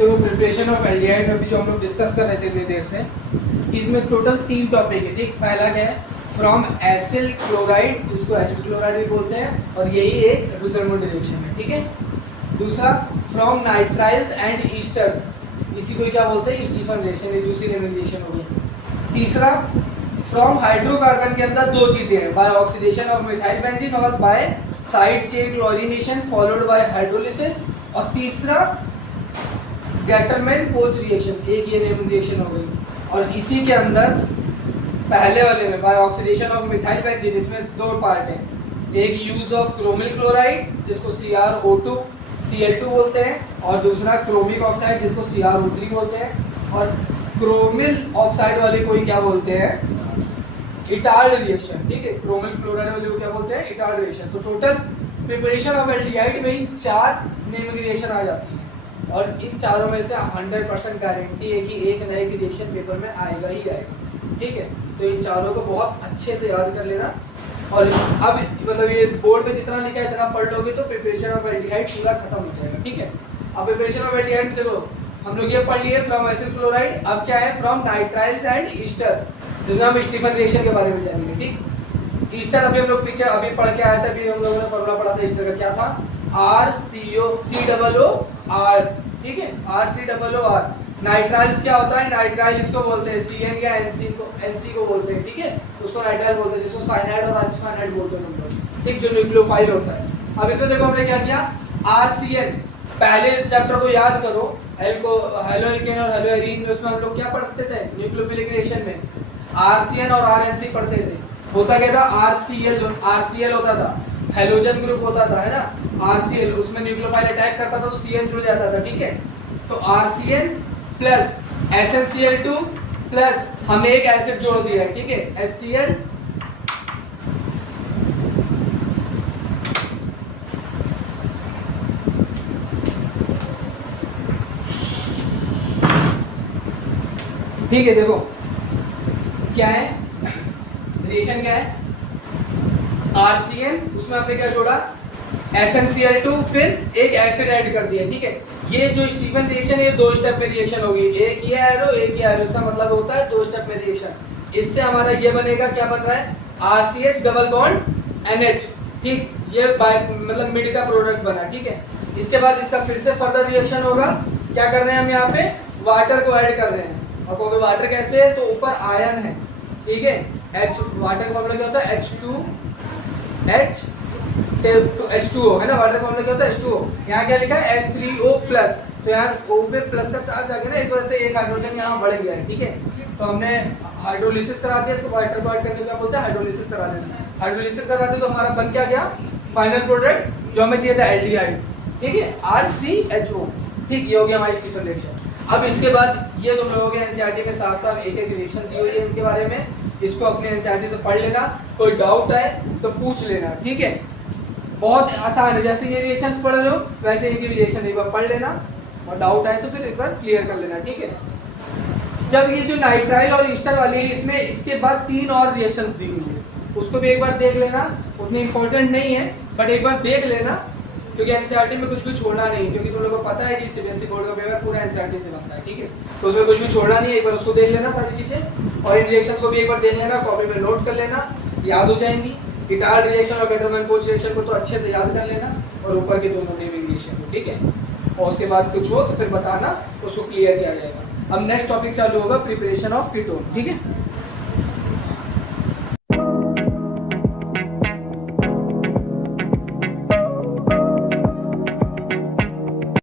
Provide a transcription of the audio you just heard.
तो preparation of aldehyde अभी जो हम लोग डिस्कस कर रहे थे इतनी देर से कि इसमें टोटल 3 टॉपिक है। ठीक, पहला क्या है, फ्रॉम एसिल क्लोराइड, जिसको एसिड क्लोराइड भी बोलते हैं, और यही एक रुसरमोट रिएक्शन है। ठीक है। दूसरा फ्रॉम नाइट्राइल्स एंड ईस्टर्स, इसी को क्या बोलते हैं, स्टीफन रिएक्शन, ये दूसरी नेमिंग रिएक्शन हो गई। तीसरा फ्रॉम हाइड्रोकार्बन के अंदर 2 चीजें हैं, by oxidation of methyl benzene और by side chain chlorination followed by hydrolysis. और तीसरा गैटरमैन कोच रिएक्शन, एक ये नेमिंग रिएक्शन हो गई। और इसी के अंदर पहले वाले में by oxidation of methyl benzene, इसमें 2 पार्ट हैं, एक यूज ऑफ क्रोमिल क्लोराइड जिसको CrO2 Cl2 बोलते हैं, और दूसरा क्रोमिक ऑक्साइड जिसको CrO3 बोलते हैं। और क्रोमिल ऑक्साइड वाले को ही क्या बोलते हैं, इटार्ड रिएक्शन। ठीक है, क्रोमिल क्लोराइड वाले को क्या बोलते हैं, इटार्ड रिएक्शन। तो टोटल प्रिपरेशन ऑफ एल्डिहाइड में ही 4 नेमिंग रिएक्शन आ जाती है, और इन चारों में से 100% गारंटी है कि एक नई रिएक्शन पेपर में आएगा ही आएगा। ठीक है, तो इन चारों को बहुत अच्छे से याद कर लेना। और अब मतलब ये बोर्ड पे जितना लिखा है इतना पढ़ लोगे तो प्रिपरेशन ऑफ एल्डिहाइड पूरा खत्म हो जाएगा। ठीक है, अब प्रिपरेशन ऑफ एल्डिहाइड देखो, हम लोग ये पढ़ लिए फ्रॉम एसिल क्लोराइड। अब क्या है, फ्रॉम नाइट्राइल्स एंड ईस्टर, जिसमें हम स्टीफन रिएक्शन के बारे में जानेंगे। ठीक, ईस्टर अभी हम लोग पीछे अभी पढ़ के आए थे, अभी हम लोगों ने फॉर्मूला पढ़ा था ईस्टर का, क्या था, RCOR। ठीक है, RCOR। नाइट्राइल्स क्या होता है, नाइट्राइल इसको बोलते हैं CN या NC को बोलते हैं। ठीक है, उसको नाइट्राइल बोलते हैं, जिसको साइनाइड और आइसोसाइनाइड बोलते हैं हम लोग। ठीक, जो न्यूक्लियोफाइल होता है। अब इसमें देखो हमने क्या किया, RCN, पहले चैप्टर को याद करो, हेलो एल्केन और हेलो एरीन में, उसमें हम लोग क्या पढ़ते थे न्यूक्लियोफिलिक रिएक्शन में, RCN और RNC पढ़ते थे। होता क्या था, RCL होता था, हेलोजन ग्रुप होता था, है ना, RCL, उसमें न्यूक्लियोफाइल अटैक करता था तो CN जुड़ जाता था। ठीक है, तो RCN प्लस SnCl2 प्लस हमने एक एसिड जोड़ दिया है। ठीक है, HCl ठीक है, देखो क्या है रिएक्शन, क्या है, RCN, उसमें हमने क्या जोड़ा, SnCl2, फिर एक एसिड ऐड कर दिया। ठीक है, ये जो स्टीफन रिएक्शन है ये 2 स्टेप में रिएक्शन होगी, एक ये एरो एक ये एरो, इसका मतलब होता है 2 स्टेप में रिएक्शन। इससे हमारा ये बनेगा, क्या बन रहा है, RCH डबल बॉन्ड NH। ठीक, ये मतलब मिड का प्रोडक्ट बना। ठीक है, इसके बाद इसका फिर से फर्दर रिएक्शन होगा, क्या कर रहे हैं हम यहाँ पे, वाटर को ऐड कर रहे हैं। और कहोगे वाटर कैसे है, तो ऊपर आयन है। ठीक है, वाटर का फॉर्मूला क्या होता है, H2O है ना, वाटर का फॉर्मूला क्या होता है, H2O। यहाँ क्या लिखा है, H3O प्लस, तो यहाँ O पे प्लस का चार्ज आ गया ना, इस वजह से एक हाइड्रोजन यहाँ बढ़ गया है। ठीक है, तो हमने हाइड्रोलिसिस करा दिया, इसको वाटर को ऐड करने का बोलते हैं हाइड्रोलिसिस करा देना। हाइड्रोलिसिस कराते तो हमारा बन क्या गया, फाइनल प्रोडक्ट जो हमें चाहिए था, एल्डिहाइड। ठीक है, RCHO। ठीक, ये हो गया हमारी स्टीफन रिएक्शन। अब इसके बाद ये तुम लोगों के एनसीईआरटी में साफ साफ एक रिएक्शन दी हुई है इनके बारे में, इसको अपने एनसीईआरटी से पढ़ लेना, कोई डाउट है तो पूछ लेना। ठीक है, बहुत आसान है, जैसे ये रिएक्शंस पढ़ लो वैसे इनकी रिएक्शन एक बार पढ़ लेना, और डाउट आए तो फिर एक बार क्लियर कर लेना। ठीक है, जब ये जो नाइट्राइल और ईस्टर वाली है, इसमें इसके बाद 3 और रिएक्शन दी हुई है, उसको भी एक बार देख लेना, उतनी इंपॉर्टेंट नहीं है बट एक बार देख लेना, क्योंकि एनसीईआरटी में कुछ भी छोड़ना नहीं, क्योंकि तुम लोगों को पता है कि सीबीएसई बोर्ड का पेपर पूरा एनसीईआरटी से बनता है। ठीक है, तो उसमें कुछ भी छोड़ना नहीं है, एक बार उसको देख लेना सारी चीज़ें, और इन रिएक्शंस को भी एक बार देख लेना, कॉपी में नोट कर लेना, याद हो जाएंगी। इटार्ड रिएक्शन और गैटरमैन कोच रिएक्शन को तो अच्छे से याद कर लेना, और ऊपर के दोनों नेमिंग रिएक्शन को। ठीक है, और उसके बाद कुछ हो तो फिर बताना, उसको क्लियर किया जाएगा। अब नेक्स्ट टॉपिक चालू होगा, प्रिपरेशन ऑफ कीटोन। ठीक है।